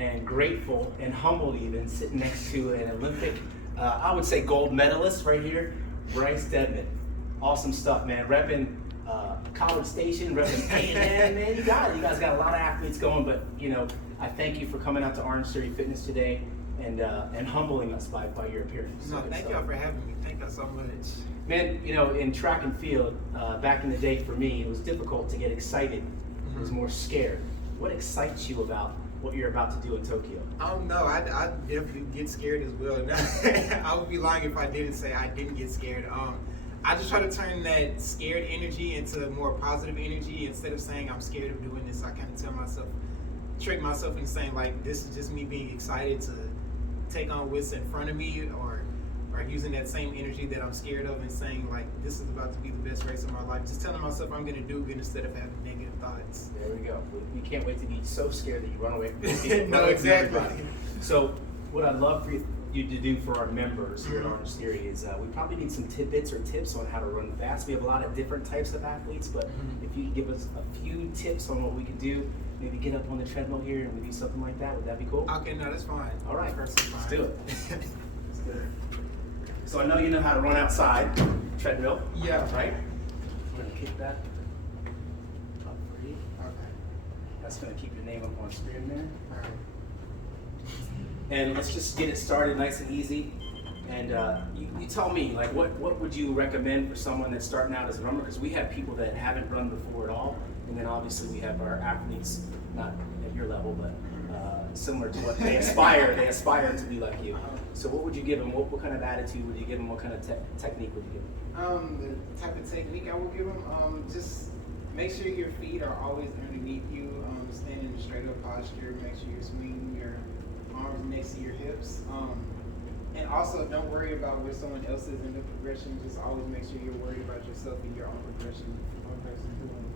and grateful and humbled even sitting next to an Olympic, I would say gold medalist right here, Bryce Deadmon. Awesome stuff, man. Repping College Station, repping A&M, man. You got it. You guys got a lot of athletes going, but I thank you for coming out to Orange Theory Fitness today and humbling us by your appearance. No, thank y'all for having me. Thank y'all so much. Man, in track and field, back in the day for me, it was difficult to get excited. I was more scared. What excites you about what you're about to do in Tokyo? No, I definitely get scared as well. I would be lying if I didn't say I didn't get scared. I just try to turn that scared energy into more positive energy. Instead of saying I'm scared of doing this, I kind of trick myself into saying like this is just me being excited to take on what's in front of me, or using that same energy that I'm scared of and saying like this is about to be the best race of my life. Just telling myself I'm gonna do good instead of having negative thoughts. There we go. You can't wait to be so scared that you run away from people. No, exactly. So what I'd love for you to do for our members here at Orange Theory is we probably need some tidbits or tips on how to run fast. We have a lot of different types of athletes, but if you could give us a few tips on what we could do, maybe get up on the treadmill here and we do something like that, would that be cool? Okay, no, that's fine. All right, Let's do it. Let's do it. So I know you know how to run outside, treadmill. Yeah. Right? We're gonna kick that up for you. Okay. That's gonna keep your name up on screen there. All right. And let's just get it started nice and easy. And you tell me, like, what would you recommend for someone that's starting out as a runner? Because we have people that haven't run before at all, and then obviously we have our athletes, not at your level, but similar to what they aspire. They aspire to be like you. So what would you give them? What kind of attitude would you give them? What kind of technique would you give them? The type of technique I will give them, just make sure your feet are always underneath you, stand in a straight up posture, make sure you're swinging your arms next to your hips. And also don't worry about where someone else is in the progression, just always make sure you're worried about yourself and your own progression. If one person's doing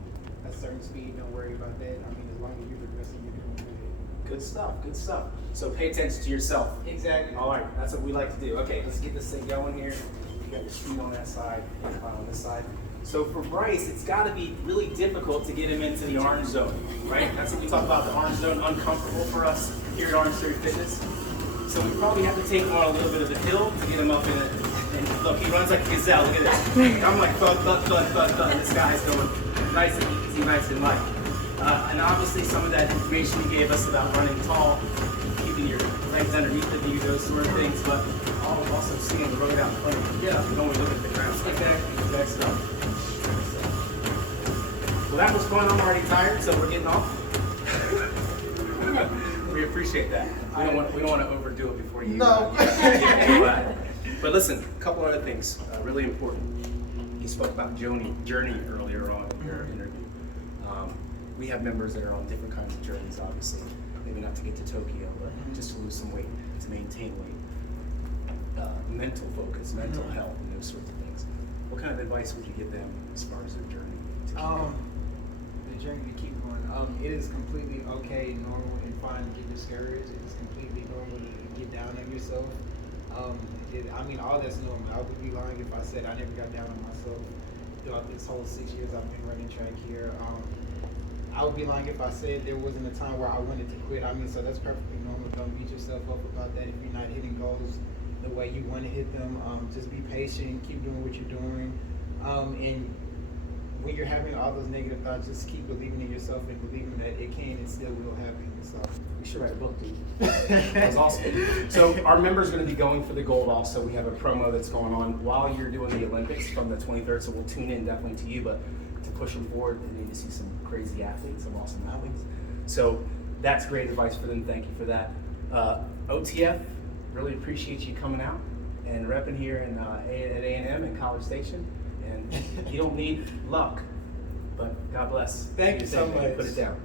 a certain speed, don't worry about that. I mean, as long as you're progressing, you're doing good. Good stuff, good stuff. So pay attention to yourself. Exactly. All right, that's what we like to do. Okay, let's get this thing going here. You got your feet on that side, on this side. So for Bryce, it's got to be really difficult to get him into the orange zone, right? That's what we talk about, the orange zone, uncomfortable for us here at Orange Theory Fitness. So we probably have to take him on a little bit of a hill to get him up in it. And look, he runs like a gazelle. Look at this. I'm like thud, thud, thud, thud, thud. And this guy's going nice and easy, nice and light. And obviously some of that information you gave us about running tall, keeping your legs underneath the knee, those sort of things, but also seeing the road out in front of you. Yeah. You don't want to look at the ground. Exactly. Exact stuff. Well, that was fun. I'm already tired, so we're getting off. We appreciate that. We don't want to overdo it before you. No. But listen, a couple other things really important. You spoke about journey earlier on in your interview. We have members that are on different kinds of journeys, obviously. Maybe not to get to Tokyo, but just to lose some weight, to maintain weight. Mental focus, mental health, and those sorts of things. What kind of advice would you give them as far as their journey to keep going? The journey to keep going. It is completely okay, normal, and fine to get discouraged. It is completely normal to get down on yourself. All that's normal. I would be lying if I said I never got down on myself throughout this whole 6 years I've been running track here. I would be lying if I said there wasn't a time where I wanted to quit. So that's perfectly normal. Don't beat yourself up about that if you're not hitting goals the way you want to hit them. Just be patient, keep doing what you're doing. And when you're having all those negative thoughts, just keep believing in yourself and believing that it can and still will happen. So we should write a book, dude. That was awesome. So our members are going to be going for the gold also. We have a promo that's going on while you're doing the Olympics from the 23rd, so we'll tune in definitely to you, but to push them forward, they need to see some crazy athletes, some awesome athletes. So that's great advice for them. Thank you for that. OTF, really appreciate you coming out and repping here at A&M and College Station. And you don't need luck, but God bless. Thank you so much. Put it down.